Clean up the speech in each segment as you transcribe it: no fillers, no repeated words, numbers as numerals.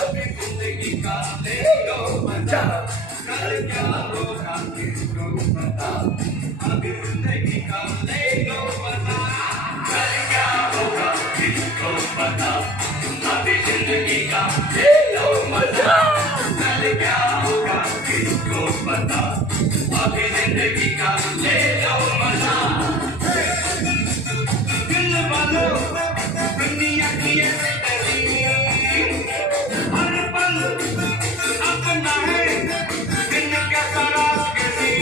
अभी जिंदगी का ले लो मजा, कल क्या होगा किसको पता। अभी जिंदगी का ले लो मजा, कल क्या होगा किसको पता। अभी जिंदगी का ले लो मजा, कल क्या होगा किसको पता। अभी जिंदगी का ले लो मजा। दिल वालों दुनिया की ऐसी हर पल अपना है, दिन का तराश करी।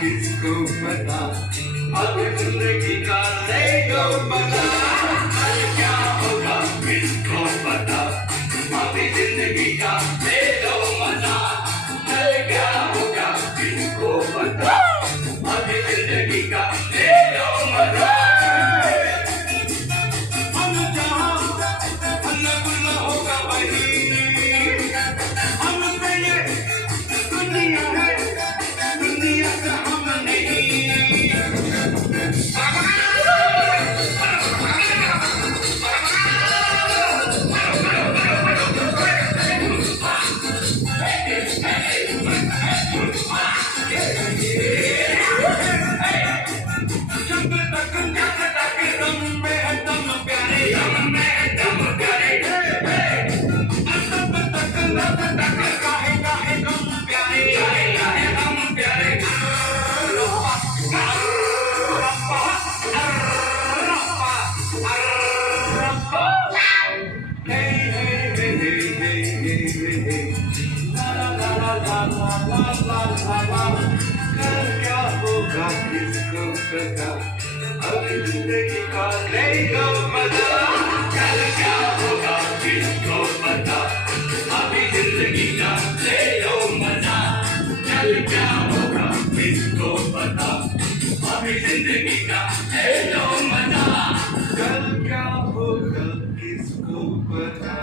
किसको पता, अभी जिंदगी का ले लो मजा, कल क्या होगा किसको पता। अभी जिंदगी का ले लो मजा, कल क्या होगा किसको पता। अभी जिंदगी का ले लो मजा। हम जहाँ हल्ला होगा वही, हम पे ये दुनिया है, दुनिया से हम नहीं। जब तक दम में है दम प्यारे, दम में है दम प्यारे, तब तक काहे काहे गम प्यारे, काहे काहे गम प्यारे। कल क्या होगा किसको पता, अभी जिंदगी का ले लो मजा, कल क्या होगा किसको पता। अभी जिंदगी का ले लो मजा, कल क्या होगा किसको पता। अभी जिंदगी का ले लो मजा, कल क्या होगा किसको पता।